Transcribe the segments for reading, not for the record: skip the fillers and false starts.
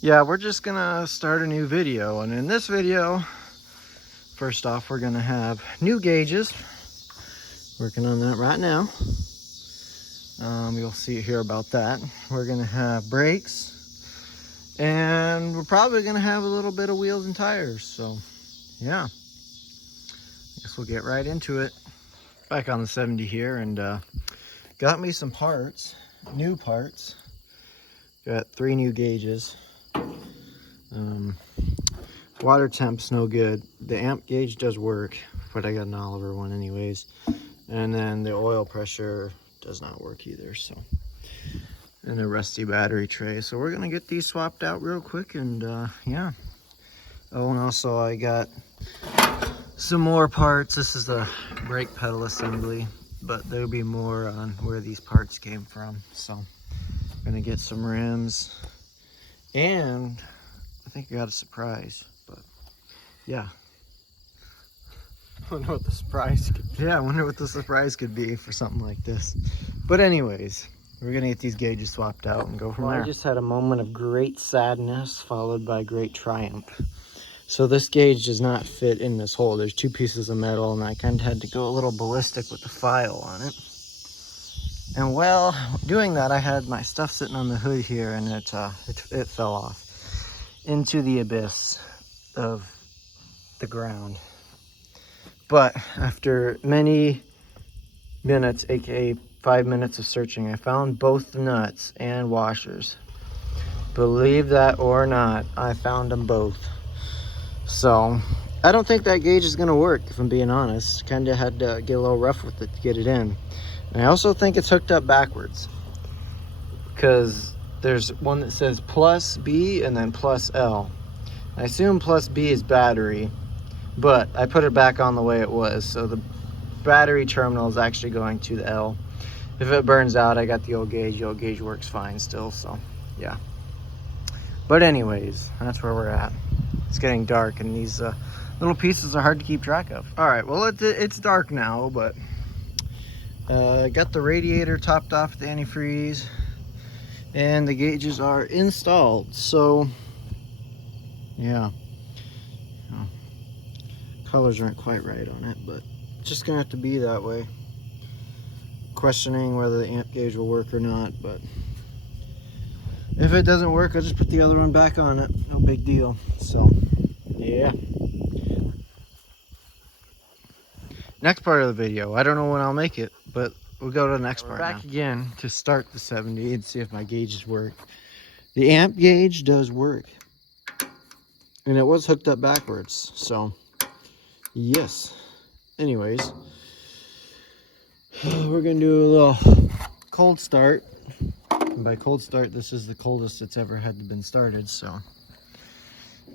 Yeah, we're just gonna start a new video, and in this video, first off, we're gonna have new gauges. Working on that right now. You'll hear about that. We're gonna have brakes, and we're probably gonna have a little bit of wheels and tires. So, yeah, I guess we'll get right into it. Back on the 70 here, and got me some parts, new parts. Got 3 new gauges. Water temp's no good. The amp gauge does work, but I got an Oliver one anyways. And then the oil pressure does not work either, so. And a rusty battery tray. So we're gonna get these swapped out real quick, and yeah. Oh, and also I got some more parts. This is the brake pedal assembly, but there'll be more on where these parts came from. So I'm gonna get some rims, and I think I got a surprise, but yeah. I wonder what the surprise could be. Yeah, I wonder what the surprise could be for something like this. But anyways, we're gonna get these gauges swapped out and go from there. I just had a moment of great sadness followed by great triumph. So this gauge does not fit in this hole. There's 2 pieces of metal, and I kind of had to go a little ballistic with the file on it. And while doing that, I had my stuff sitting on the hood here, and it fell off into the abyss of the ground. But after many minutes, aka 5 minutes of searching, I found both the nuts and washers. Believe that or not, I found them both. So I don't think that gauge is gonna work, if I'm being honest. Kinda had to get a little rough with it to get it in. And I also think it's hooked up backwards, because there's one that says plus B and then plus L. I assume plus B is battery, but I put it back on the way it was, so the battery terminal is actually going to the L. If it burns out, I got the old gauge. The old gauge works fine still, so yeah. But anyways, that's where we're at. It's getting dark, and these little pieces are hard to keep track of. All right, well, it's dark now, but I got the radiator topped off with the antifreeze, and the gauges are installed, so yeah. Colors aren't quite right on it, but it's just gonna have to be that way. Questioning whether the amp gauge will work or not, but if it doesn't work, I'll just put the other one back on it. No big deal. So yeah. Next part of the video, I don't know when I'll make it, but we'll go to the next part. We're back again to start the 70 and see if my gauges work. The amp gauge does work, and it was hooked up backwards, so yes. Anyways, we're gonna do a little cold start. And by cold start, this is the coldest it's ever had been started, so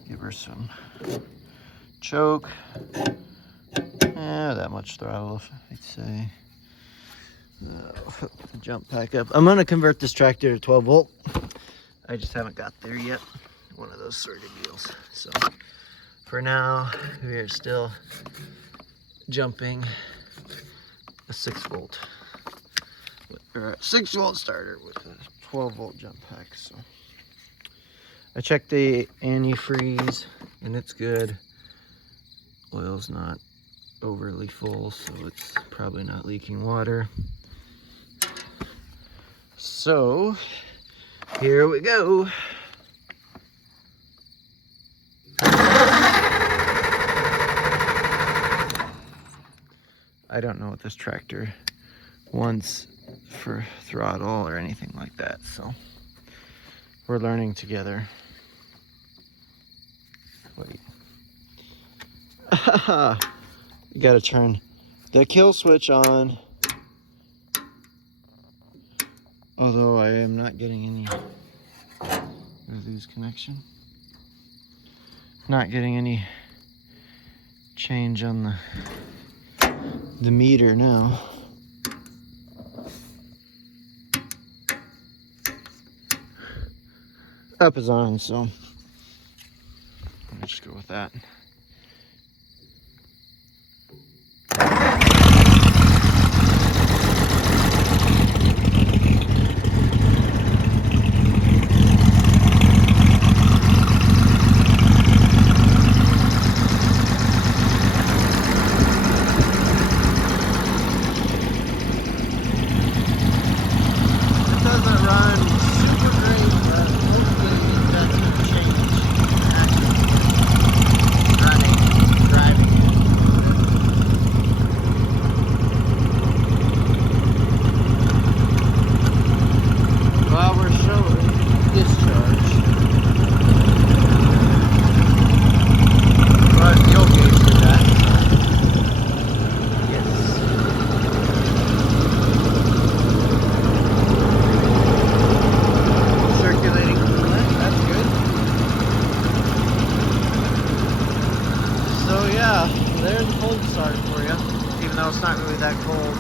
give her some choke. That much throttle, I'd say. Hook the jump pack up. I'm gonna convert this tractor to 12 volt. I just haven't got there yet. One of those sort of deals. So for now, we are still jumping a 6 volt, or a 6 volt starter with a 12 volt jump pack. So I checked the antifreeze, and it's good. Oil's not overly full, so it's probably not leaking water. So here we go. I don't know what this tractor wants for throttle or anything like that, so we're learning together. Wait. You gotta turn the kill switch on. Although I am not getting any, lose connection. Not getting any change on the meter now. Up is on, so I'm gonna just go with that. start for you, even though it's not really that cold.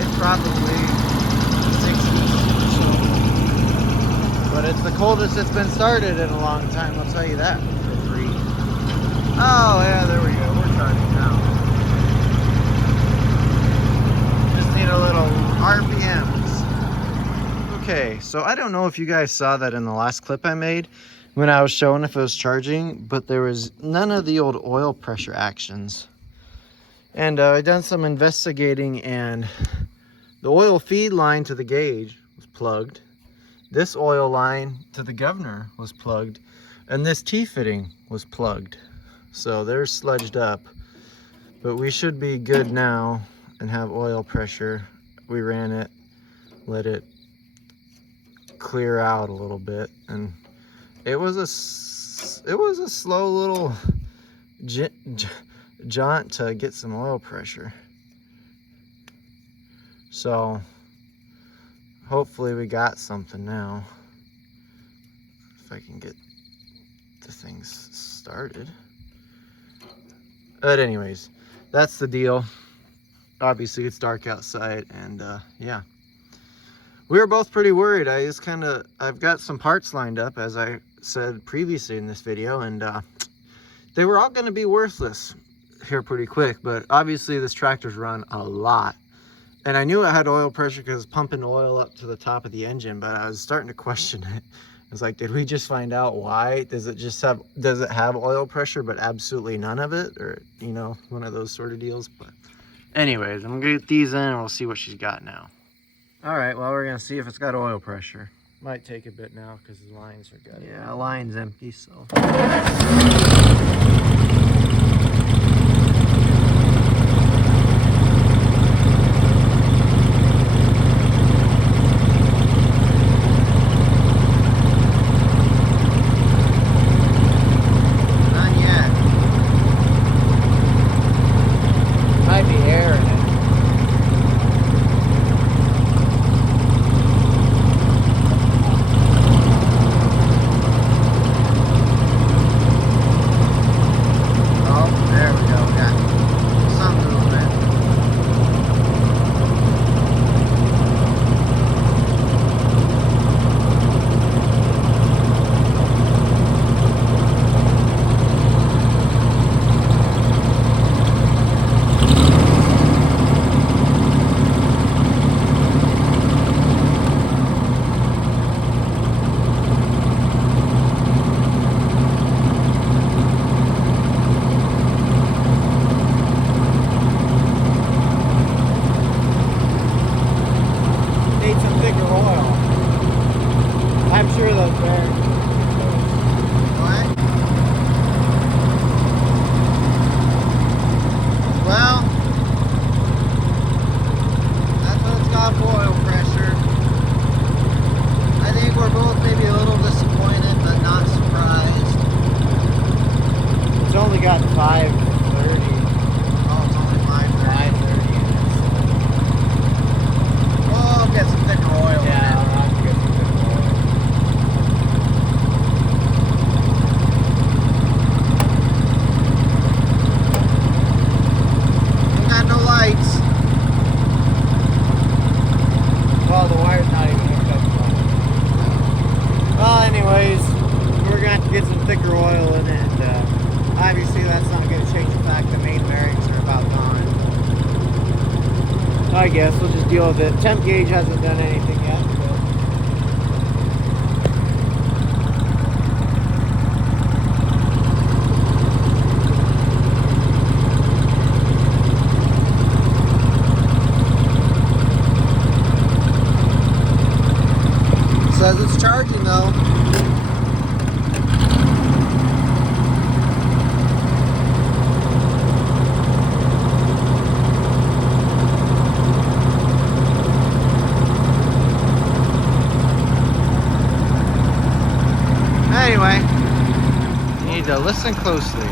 It's probably 60s or so. But it's the coldest it's been started in a long time, I'll tell you that for free. Oh yeah, there we go, we're charging now. Just need a little RPMs. Okay, so I don't know if you guys saw that in the last clip I made when I was showing if it was charging, but there was none of the old oil pressure actions. And I done some investigating, and the oil feed line to the gauge was plugged. This oil line to the governor was plugged, and this T-fitting was plugged. So they're sludged up, but we should be good now and have oil pressure. We ran it, let it clear out a little bit, and it was a slow little jaunt to get some oil pressure. So hopefully we got something now. If I can get the things started. But anyways, that's the deal. Obviously it's dark outside, and yeah. We were both pretty worried. I've got some parts lined up, as I said previously in this video, and they were all gonna be worthless here pretty quick, but obviously this tractor's run a lot. And I knew it had oil pressure because it's pumping oil up to the top of the engine, but I was starting to question it. I was like, did we just find out why? Does it have oil pressure but absolutely none of it? Or, you know, one of those sort of deals. But anyways, I'm gonna get these in and we'll see what she's got now. All right, well, we're gonna see if it's got oil pressure. Might take a bit now because the lines are good. Yeah, the line's empty, so. Got 530. Oh, it's only 530. Oh, I'll get some thicker oil. Yeah, I'll have to get some thicker oil. Ain't got no lights. Well, the wire's not even hooked up. Well, anyways, we're gonna have to get some thicker oil in it. Obviously, that's not going to change the fact the main bearings are about gone. I guess we'll just deal with it. Temp gauge hasn't done anything yet. It says it's charging though. Anyway, you need to listen closely.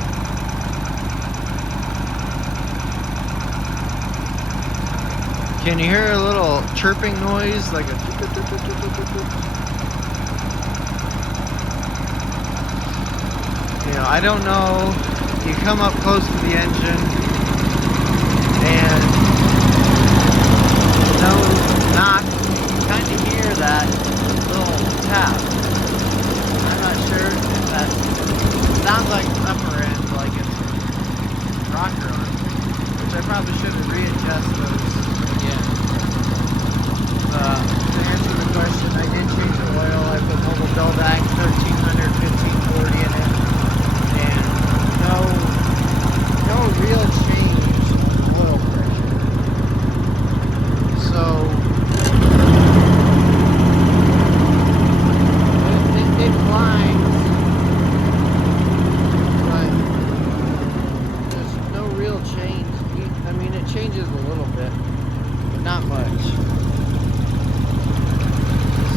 Can you hear a little chirping noise, like a you know, I don't know you come up close to the engine and no knock, you kind of hear that little tap. I'm not sure if that sounds like upper end, like it's rocker on, which I probably should have readjust those again. To answer the question, I did change the oil. I put mobile Belvac 1300, 1540 in it, and no real change on the oil pressure. So it climbs, but there's no real change. I mean, it changes a little bit, but not much.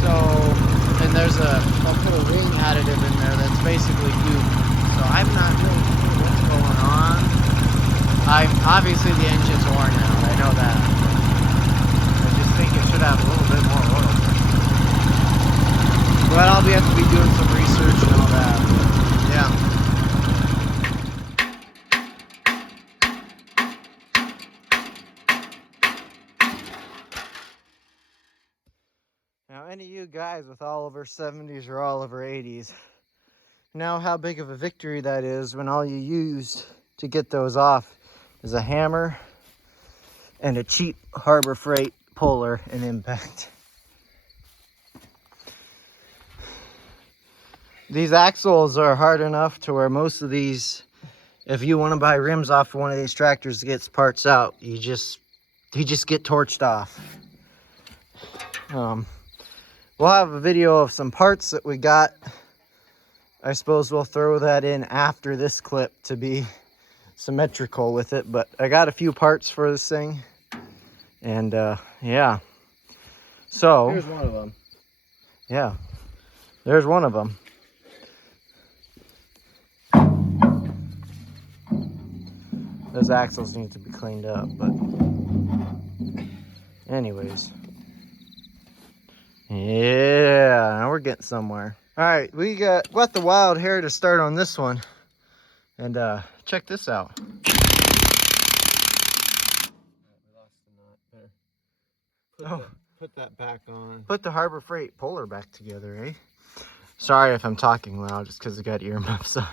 So, and I'll put a ring additive in there that's basically goop. So I'm not really sure what's going on. Obviously the engine's worn out, I know that. I just think it should have a little bit more oil pressure. But I'll have to be doing some research and all that. Yeah. Now, any of you guys with all over 70s or all over 80s know how big of a victory that is when all you used to get those off is a hammer and a cheap Harbor Freight puller and impact. These axles are hard enough to where most of these, if you want to buy rims off of one of these tractors that gets parts out, you just get torched off. We'll have a video of some parts that we got. I suppose we'll throw that in after this clip to be symmetrical with it, but I got a few parts for this thing, and yeah. So here's one of them. Yeah, there's one of them. Those axles need to be cleaned up, but anyways. Yeah, now we're getting somewhere. All right, we got the wild hair to start on this one. And check this out. We lost the knot. Put that back on. Put the Harbor Freight puller back together, eh? Sorry if I'm talking loud, just because I got earmuffs on.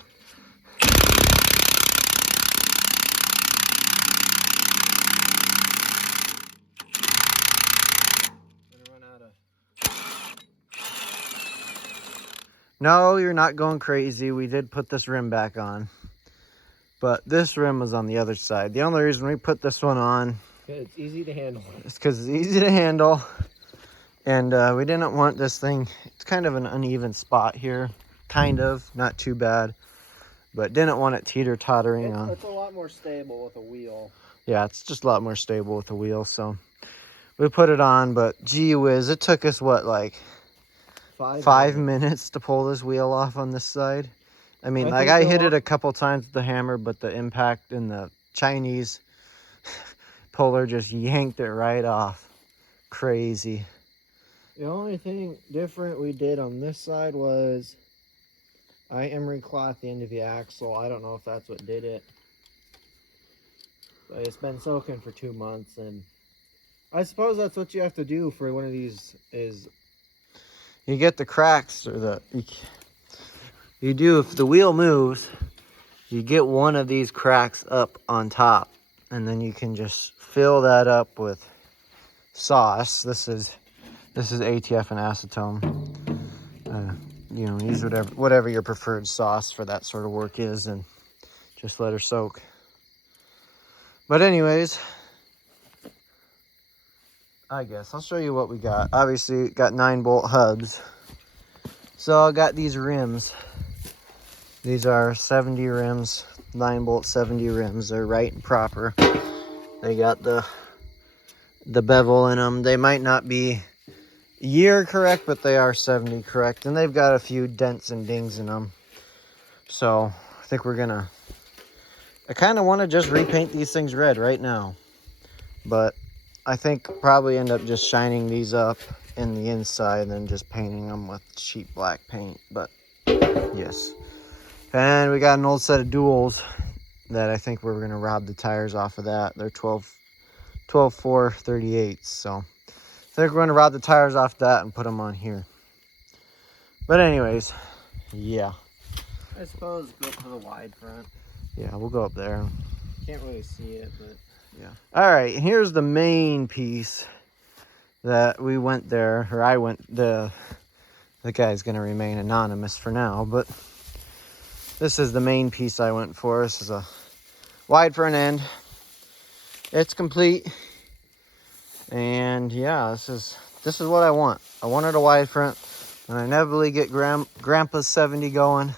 No, you're not going crazy. We did put this rim back on. But this rim was on the other side. The only reason we put this one on... It's easy to handle. It's because it's easy to handle. And we didn't want this thing... It's kind of an uneven spot here. Kind of. Not too bad. But didn't want it teeter-tottering on. It's a lot more stable with a wheel. Yeah, it's just a lot more stable with a wheel. So we put it on. But gee whiz, it took us what, like... 5 minutes to pull this wheel off on this side. I mean, like I hit it a couple times with the hammer, but the impact in the Chinese puller just yanked it right off. Crazy. The only thing different we did on this side was I emery cloth the end of the axle. I don't know if that's what did it, but it's been soaking for 2 months, and I suppose that's what you have to do for one of these is you get the cracks or you do, if the wheel moves, you get one of these cracks up on top, and then you can just fill that up with sauce. This is ATF and acetone. You know, use whatever your preferred sauce for that sort of work is, and just let her soak. But anyways, I guess I'll show you what we got. Obviously, got 9-bolt hubs. So I got these rims. These are 70 rims, 9-bolt 70 rims. They're right and proper. They got the bevel in them. They might not be year correct, but they are 70 correct. And they've got a few dents and dings in them. So I think I kind of want to just repaint these things red right now. But I think probably end up just shining these up in the inside and then just painting them with cheap black paint. But yes. And we got an old set of duals. that I think we're going to rob the tires off of that. They're 12.438. So I think we're going to rob the tires off that and put them on here. But anyways, yeah. I suppose go for the wide front. Yeah, we'll go up there. Can't really see it, but yeah. All right, here's the main piece that we went there, or I went. The guy's gonna remain anonymous for now, but this is the main piece I went for. This is a wide front end. It's complete, and yeah, this is what I want. I wanted a wide front. When I inevitably get Grandpa's 70 going,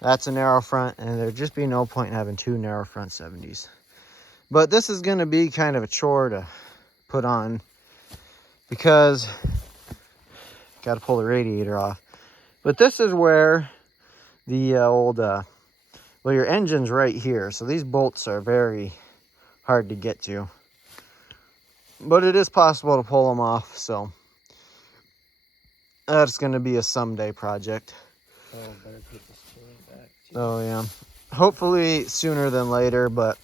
that's a narrow front, and there'd just be no point in having two narrow front 70s. But this is going to be kind of a chore to put on because got to pull the radiator off. But this is where the old, well, your engine's right here, so these bolts are very hard to get to. But it is possible to pull them off, so that's going to be a someday project. oh, better put this chain back. Oh yeah, hopefully sooner than later, but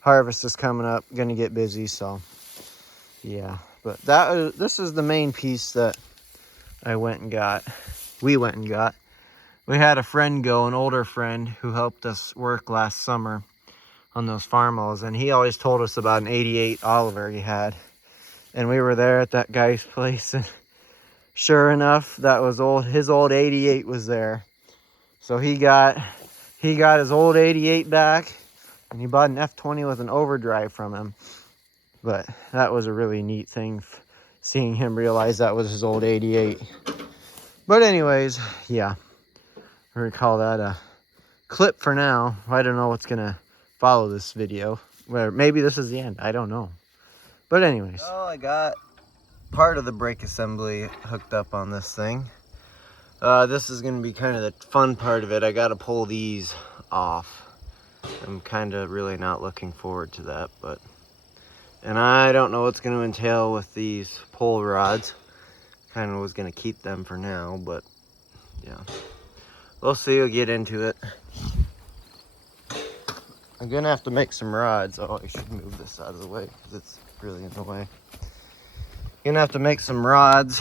harvest is coming up, gonna get busy, so yeah. But this is the main piece that we went and got. We had a friend go, an older friend who helped us work last summer on those farmos, and he always told us about an 88 Oliver he had, and we were there at that guy's place, and sure enough, that was his old 88 was there. So he got his old 88 back, and he bought an F20 with an overdrive from him. But that was a really neat thing, seeing him realize that was his old 88. But anyways, yeah, we're gonna call that a clip for now. I don't know what's gonna follow this video. Where maybe this is the end. I don't know. But anyways, well, I got part of the brake assembly hooked up on this thing. This is gonna be kind of the fun part of it. I gotta pull these off. I'm kind of really not looking forward to that, and I don't know what's gonna entail with these pull rods. Kind of was gonna keep them for now, but yeah, we'll see. We'll get into it. I'm gonna have to make some rods. Oh, I should move this out of the way because it's really in the way. Gonna have to make some rods.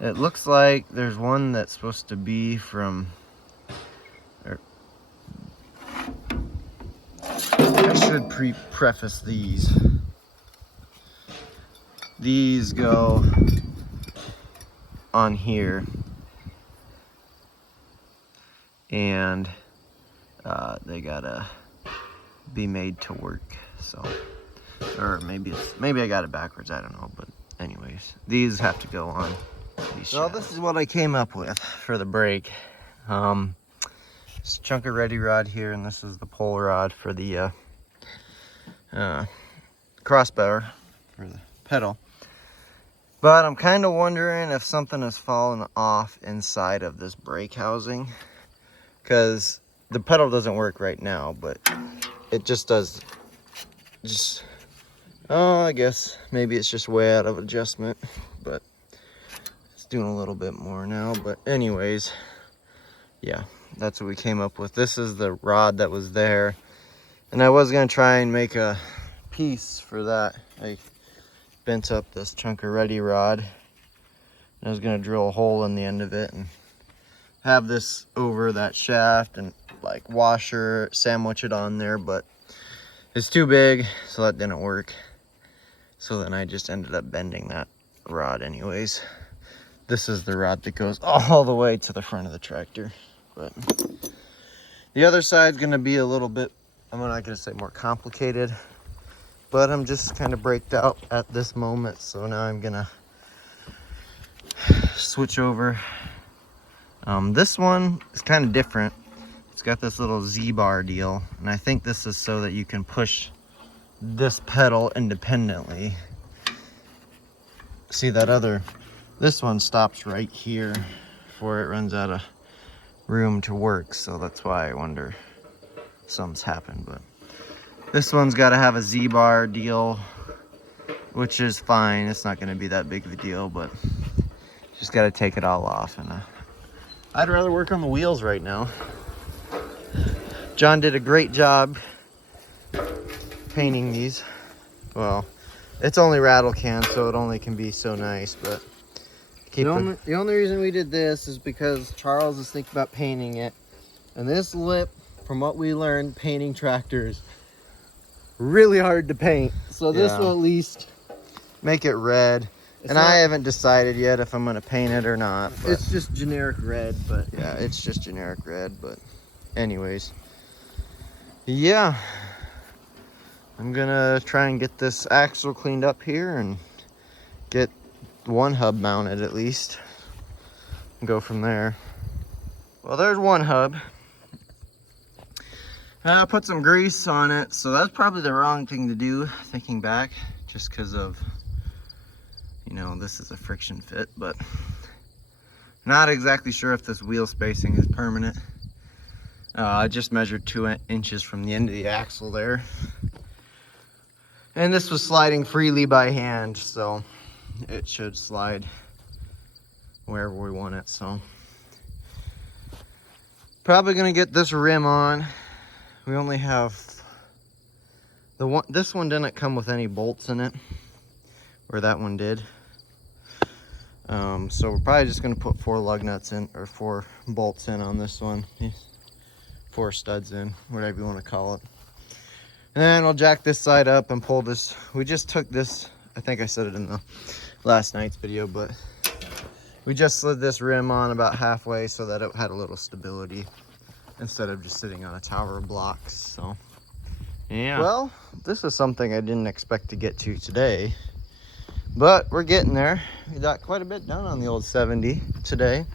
It looks like there's one that's supposed to be from, I should preface these. These go on here, and they gotta be made to work. So, or maybe I got it backwards. I don't know, but anyways, these have to go on. So this is what I came up with for the brake. This chunk of ready rod here, and this is the pull rod for the crossbar for the pedal. But I'm kind of wondering if something has fallen off inside of this brake housing, because the pedal doesn't work right now, but it just does. Oh, I guess maybe it's just way out of adjustment, but doing a little bit more now. But anyways, yeah, that's what we came up with. This is the rod that was there, and I was gonna try and make a piece for that. I bent up this chunk of ready rod, and I was gonna drill a hole in the end of it and have this over that shaft and like washer sandwich it on there, but it's too big, so that didn't work. So then I just ended up bending that rod anyways. This is the rod that goes all the way to the front of the tractor. But the other side's gonna be a little bit, I'm not gonna say more complicated, but I'm just kind of braked out at this moment. So now I'm gonna switch over. This one is kind of different. It's got this little Z-bar deal, and I think this is so that you can push this pedal independently. See that other, this one stops right here before it runs out of room to work, so that's why I wonder if something's happened. But this one's got to have a Z-bar deal, which is fine. It's not going to be that big of a deal, but just got to take it all off. And I'd rather work on the wheels right now. John did a great job painting these. Well, it's only rattle can, so it only can be so nice, but The only reason we did this is because Charles is thinking about painting it. And this lip, from what we learned, painting tractors, really hard to paint. So this Yeah. will at least make it red. It's And not- I haven't decided yet if I'm gonna paint it or not. But It's just generic red, but yeah, it's just generic red. But anyways, yeah, I'm gonna try and get this axle cleaned up here and get one hub mounted at least and go from there. Well, there's one hub. I put some grease on it, so that's probably the wrong thing to do, thinking back, just because of, you know, this is a friction fit, but not exactly sure if this wheel spacing is permanent. I just measured 2 inches from the end of the axle there. And this was sliding freely by hand, so it should slide wherever we want it. So probably gonna get this rim on. We only have this one didn't come with any bolts in it, where that one did. So we're probably just gonna put 4 lug nuts in, or 4 bolts in on this one. 4 studs in, whatever you want to call it. And then we'll jack this side up and pull this. We just took this, I think I said it in the last night's video, but we just slid this rim on about halfway so that it had a little stability instead of just sitting on a tower of blocks. So yeah, well, this is something I didn't expect to get to today, but we're getting there. We got quite a bit done on the old 70 today.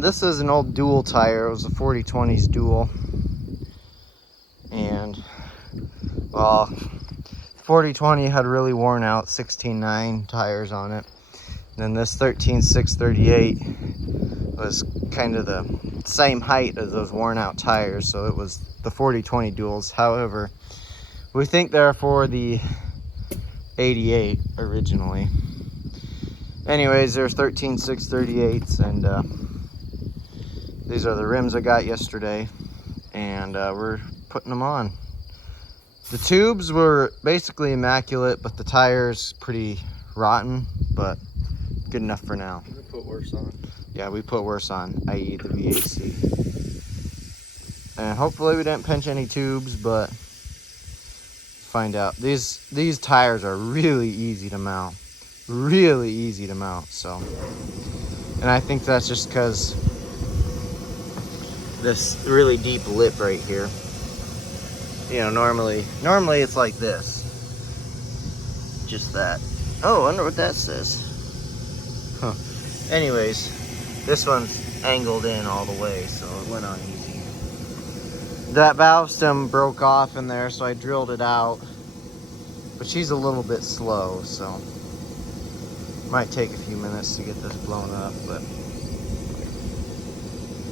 This is an old dual tire. It was a 40/20s dual, and well, 40/20 had really worn out 16.9 tires on it. Then this 13.638 was kind of the same height as those worn out tires, so it was the 40/20 duals. However, we think they're for the 88 originally. Anyways, there's 13.638s, and these are the rims I got yesterday, and we're putting them on. The tubes were basically immaculate, but the tires pretty rotten, but good enough for now. we put worse on. Yeah, we put worse on, i.e. the VAC. And hopefully we didn't pinch any tubes, but find out. These tires are really easy to mount. Really easy to mount, so. And I think that's just because this really deep lip right here. You know, normally it's like this. Just that. Oh, I wonder what that says. Huh. Anyways, this one's angled in all the way, so it went on easy. That valve stem broke off in there, so I drilled it out. But she's a little bit slow, so might take a few minutes to get this blown up, but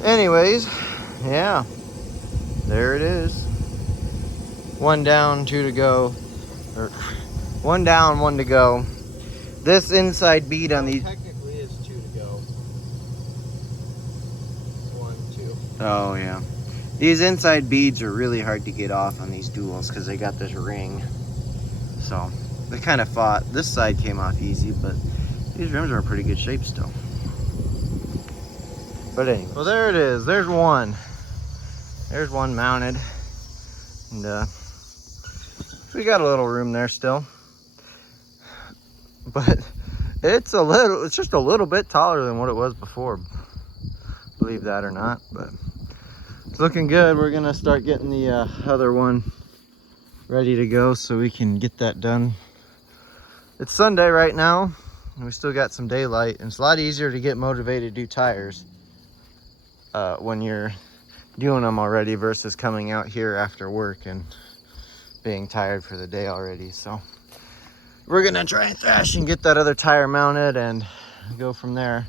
anyways, yeah, there it is. 1 down, 2 to go, or 1 down, 1 to go. This inside bead on these. Technically, it's 2 to go. 1, 2. Oh yeah, these inside beads are really hard to get off on these duals because they got this ring. So they kind of fought. This side came off easy, but these rims are in pretty good shape still. But anyway, well, there it is. There's one. There's one mounted, and we got a little room there still. But it's just a little bit taller than what it was before. Believe that or not, but it's looking good. We're gonna start getting the other one ready to go so we can get that done. It's Sunday right now, and we still got some daylight, and it's a lot easier to get motivated to do tires when you're doing them already versus coming out here after work and being tired for the day already. So we're gonna try and thrash and get that other tire mounted and go from there.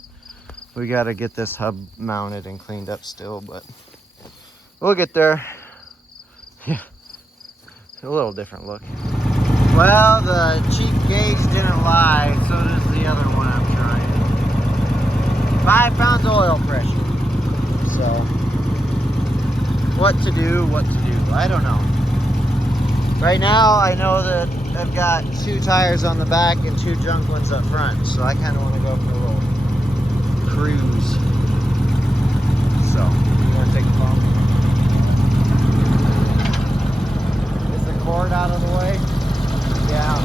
We gotta get this hub mounted and cleaned up still, but we'll get there. Yeah, a little different look. Well, the cheap gauge didn't lie, so does the other one I'm trying. 5 pounds of oil pressure. So what to do. I don't know. Right now, I know that I've got 2 tires on the back and 2 junk ones up front, so I kind of want to go for a little cruise. So, you want to take the phone? Is the cord out of the way? Yeah.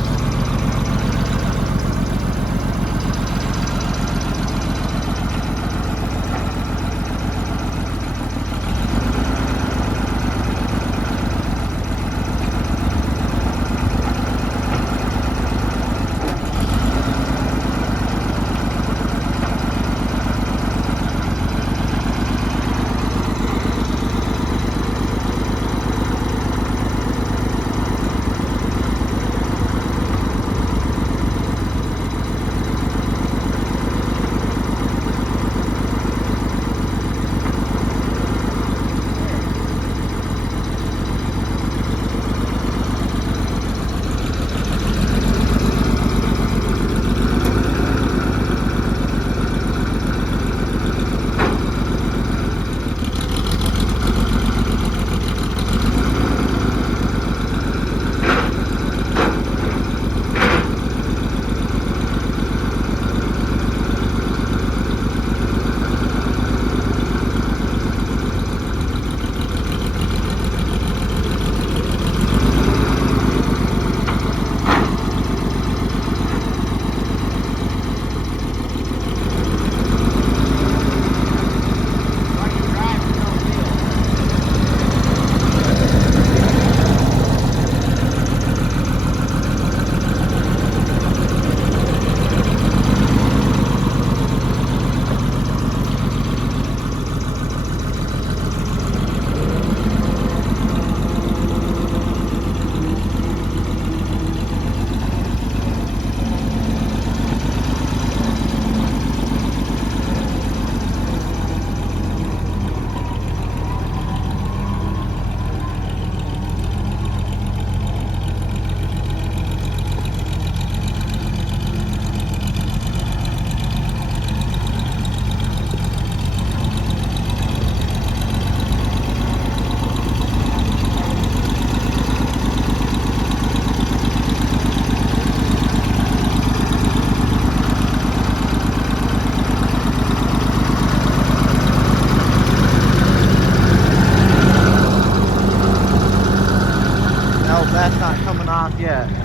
That's not coming off yet. Do you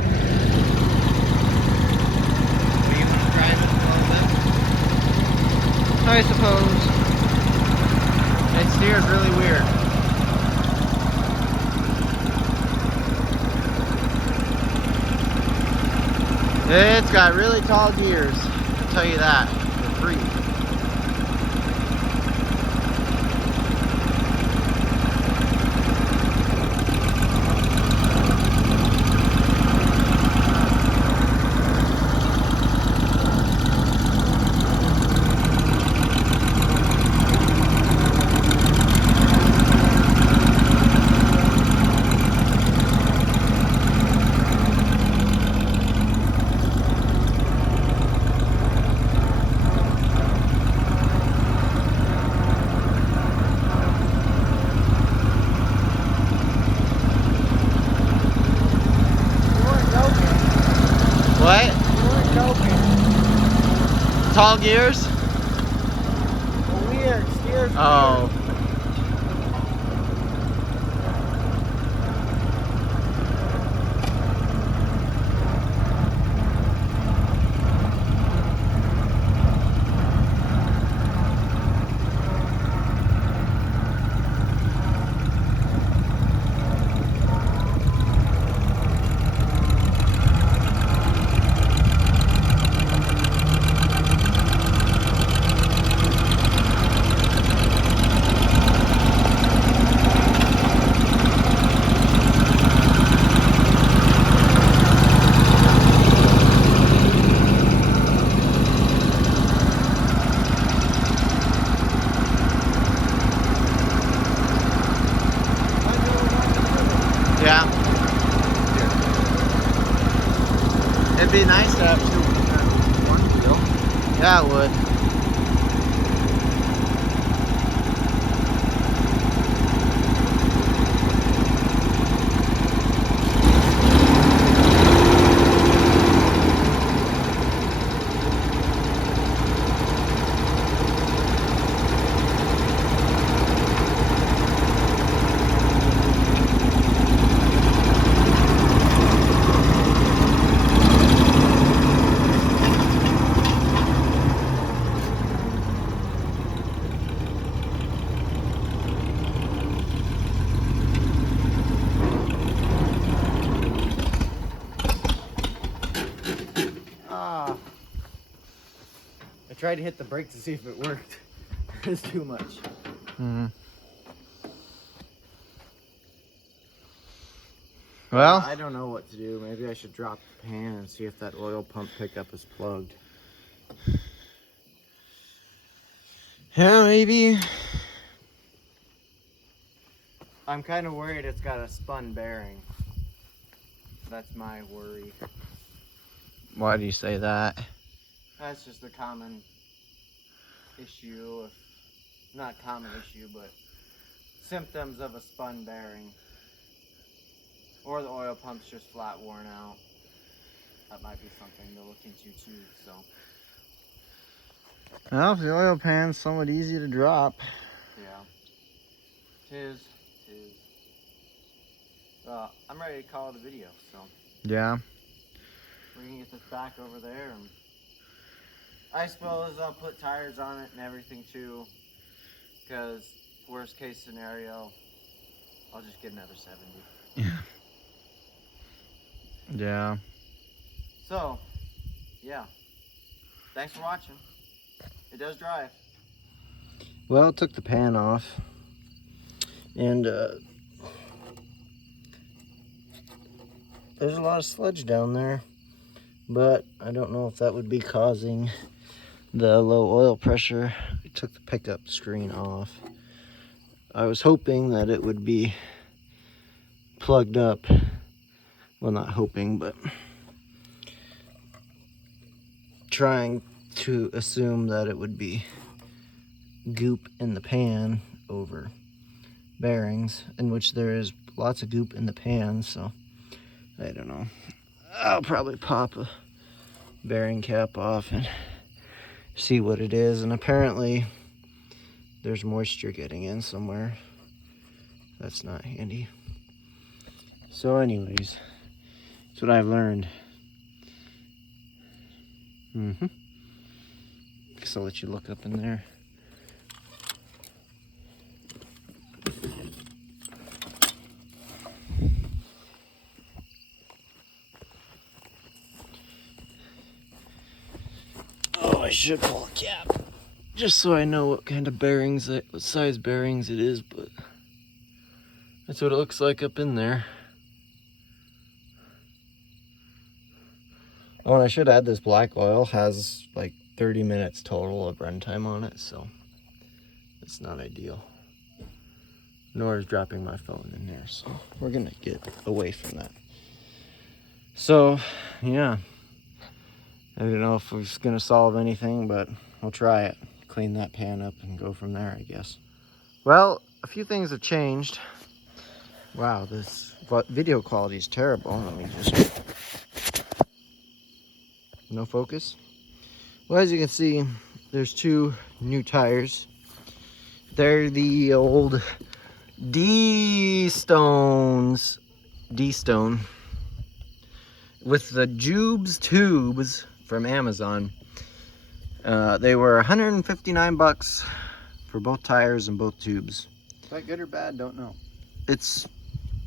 want to drive it a little bit? I suppose. It steers really weird. It's got really tall gears, I'll tell you that, for free. What? Tall gears? Weird, steers. Oh. Yeah. It'd be nice to have 2 one wheel. Yeah, it would. tried to hit the brake to see if it worked. It's too much. Mm. Well, I don't know what to do. Maybe I should drop the pan and see if that oil pump pickup is plugged. yeah, maybe. I'm kind of worried it's got a spun bearing. That's my worry. Why do you say that? That's just a common issue. Not common issue, but symptoms of a spun bearing. Or the oil pump's just flat worn out. That might be something to look into too, so. Well, the oil pan's somewhat easy to drop. Yeah. Tis. I'm ready to call it a video, so. Yeah. We can get this back over there, and I suppose I'll put tires on it and everything too, because worst case scenario, I'll just get another 70. Yeah. So, yeah. Thanks for watching. It does drive. Well, it took the pan off, and there's a lot of sludge down there, but I don't know if that would be causing the low oil pressure. I took the pickup screen off. I was hoping that it would be plugged up. Well, not hoping, but trying to assume that it would be goop in the pan over bearings, in which there is lots of goop in the pan, so I don't know. I'll probably pop a bearing cap off and see what it is, and apparently there's moisture getting in somewhere. That's not handy. So anyways, that's what I've learned. Guess I'll let you look up in there. Oh, I should pull a cap, just so I know what kind of bearings, what size bearings it is, but that's what it looks like up in there. Oh, and I should add, this black oil has like 30 minutes total of runtime on it, so it's not ideal. Nor is dropping my phone in there, so we're gonna get away from that. So, yeah. I don't know if it's gonna solve anything, but we'll try it. Clean that pan up and go from there, I guess. Well, a few things have changed. Wow, this video quality is terrible. Let me just... No focus? Well, as you can see, there's two new tires. They're the old D-Stone with the Jubes tubes from Amazon. They were 159 bucks for both tires and both tubes. Is that good or bad? Don't know. It's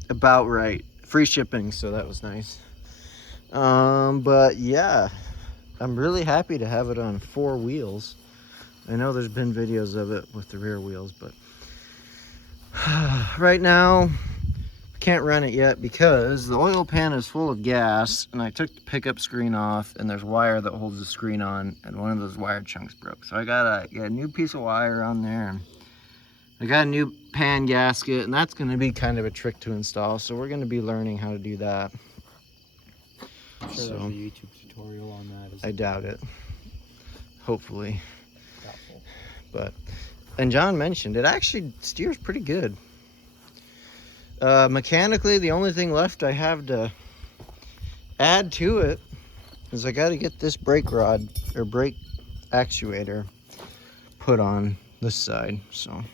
about right. Free shipping, so that was nice. But yeah, I'm really happy to have it on 4 wheels. I know there's been videos of it with the rear wheels, but right now can't run it yet because the oil pan is full of gas, and I took the pickup screen off, and there's wire that holds the screen on, and one of those wire chunks broke. So I got a new piece of wire on there, and I got a new pan gasket, and that's going to be kind of a trick to install, so we're going to be learning how to do that. I'm sure there's a YouTube tutorial on that. I doubt it. Hopefully. Doubtful. But, and John mentioned, it actually steers pretty good. Mechanically, the only thing left I have to add to it is I got to get this brake rod, or brake actuator, put on this side, so.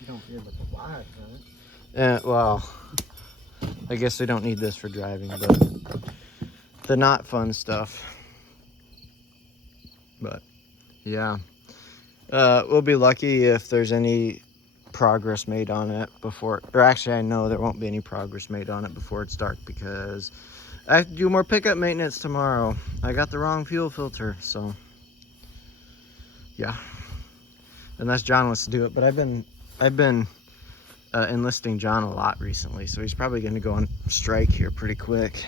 You don't hear the wire, huh? Well, I guess I don't need this for driving, but the not fun stuff. But yeah, we'll be lucky if there's any progress made on it before, or actually I know there won't be any progress made on it before it's dark, because I have to do more pickup maintenance tomorrow. I got the wrong fuel filter, so yeah, unless John wants to do it. But I've been enlisting John a lot recently, so he's probably going to go on strike here pretty quick.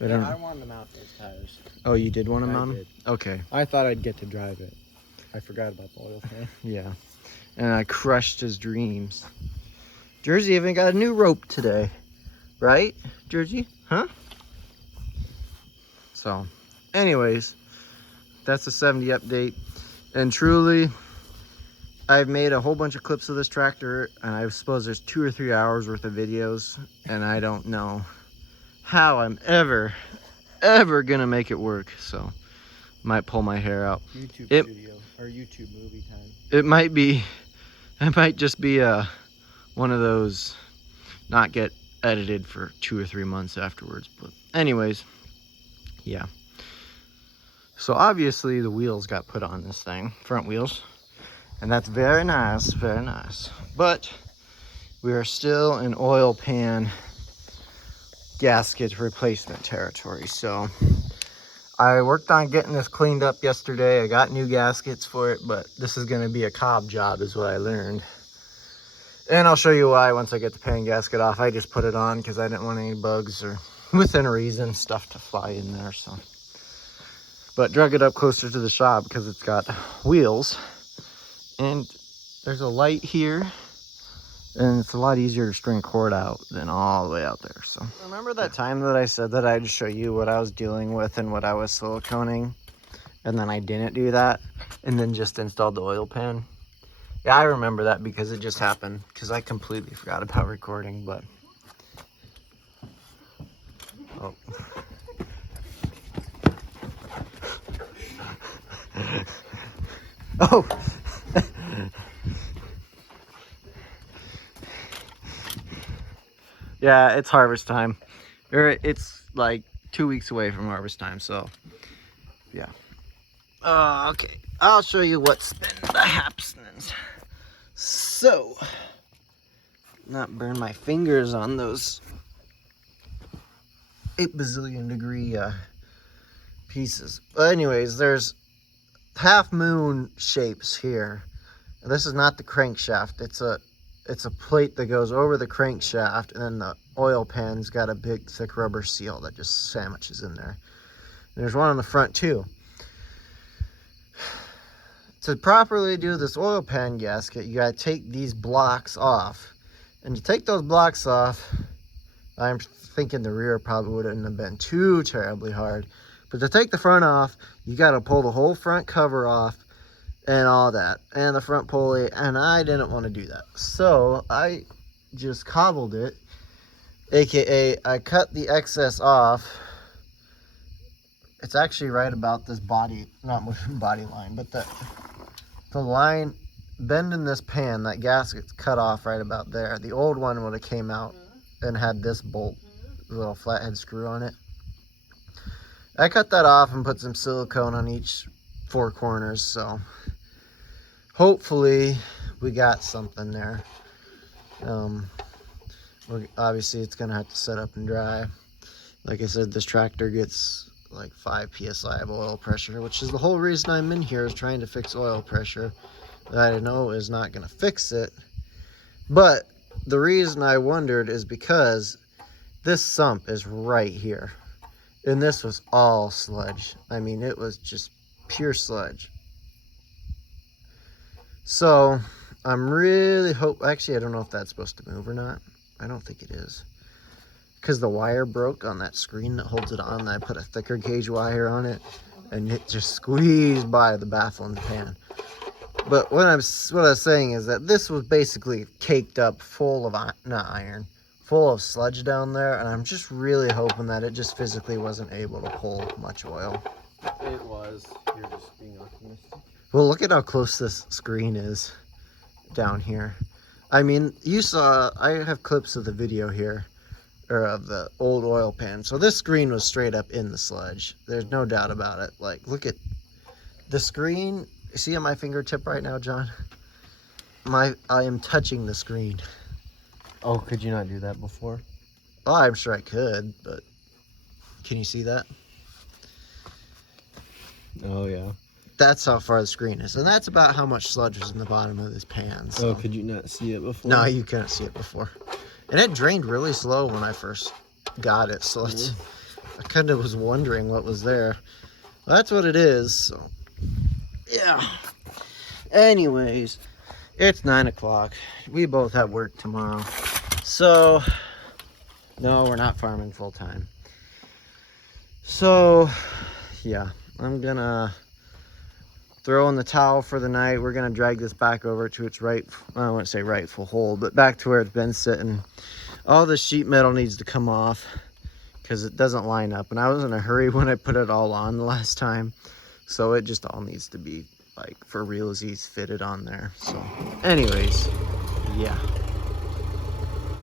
I wanted to mount those tires. Oh, you did want to I mount them? did. Okay. I thought I'd get to drive it. I forgot about the oil pan. Yeah. And I crushed his dreams. Jersey even got a new rope today. Right, Jersey? Huh? So, anyways, that's the 70 update. And truly, I've made a whole bunch of clips of this tractor, and I suppose there's 2 or 3 hours worth of videos, and I don't know how I'm ever gonna make it work. So, might pull my hair out. YouTube studio or YouTube movie time. It might just be one of those not get edited for 2 or 3 months afterwards. But anyways, yeah. So obviously the wheels got put on this thing, front wheels, and that's very nice, very nice. But we are still in oil pan gasket replacement territory. So I worked on getting this cleaned up yesterday. I got new gaskets for it, but this is going to be a cob job is what I learned. And I'll show you why once I get the pan gasket off. I just put it on because I didn't want any bugs or, within reason, stuff to fly in there. So, but drug it up closer to the shop because it's got wheels. And there's a light here. And it's a lot easier to string cord out than all the way out there. So remember that time that I said that I'd show you what I was dealing with and what I was siliconing, and then I didn't do that and then just installed the oil pan? Yeah, I remember that because it just happened because I completely forgot about recording. But oh. Oh. Yeah, it's harvest time. Or it's like 2 weeks away from harvest time, so yeah. Okay, I'll show you what's been the happenings. So, not burn my fingers on those 8 bazillion degree pieces. But anyways, there's half moon shapes here. This is not the crankshaft. It's a plate that goes over the crankshaft, and then the oil pan's got a big thick rubber seal that just sandwiches in there. And there's one on the front too. To properly do this oil pan gasket, you gotta take these blocks off. And to take those blocks off, I'm thinking the rear probably wouldn't have been too terribly hard. But to take the front off, you gotta pull the whole front cover off and all that, and the front pulley, and I didn't want to do that. So I just cobbled it, aka I cut the excess off. It's actually right about this body, not body line, but the line bend in this pan, that gasket's cut off right about there. The old one would have came out and had this bolt, little flathead screw on it. I cut that off and put some silicone on each 4 corners, so hopefully we got something there. Obviously it's gonna have to set up and dry. Like I said, this tractor gets like 5 psi of oil pressure, which is the whole reason I'm in here, is trying to fix oil pressure. That I know is not gonna fix it, but the reason I wondered is because this sump is right here, and this was all sludge. I mean, it was just pure sludge. So I'm really actually I don't know if that's supposed to move or not. I don't think it is, because the wire broke on that screen that holds it on. I put a thicker gauge wire on it, and it just squeezed by the baffle in the pan. But what I was saying is that this was basically caked up full of full of sludge down there, and I'm just really hoping that it just physically wasn't able to pull much oil. It was. You're just being optimistic. Well, look at how close this screen is down here. I mean, you saw, I have clips of the video here, or of the old oil pan. So this screen was straight up in the sludge. There's no doubt about it. Like, look at the screen. See at my fingertip right now, John? I am touching the screen. Oh, could you not do that before? Oh, I'm sure I could, but can you see that? Oh, yeah. That's how far the screen is. And that's about how much sludge was in the bottom of this pan. So. Oh, could you not see it before? No, you couldn't see it before. And it drained really slow when I first got it. So it's, I kind of was wondering what was there. Well, that's what it is. So, yeah. Anyways, it's 9 o'clock. We both have work tomorrow. So, no, we're not farming full time. So, yeah, I'm gonna throw in the towel for the night. We're gonna drag this back over to its I wouldn't say rightful hole, but back to where it's been sitting. All the sheet metal needs to come off because it doesn't line up. And I was in a hurry when I put it all on the last time. So it just all needs to be like for realsies fitted on there. So anyways, yeah.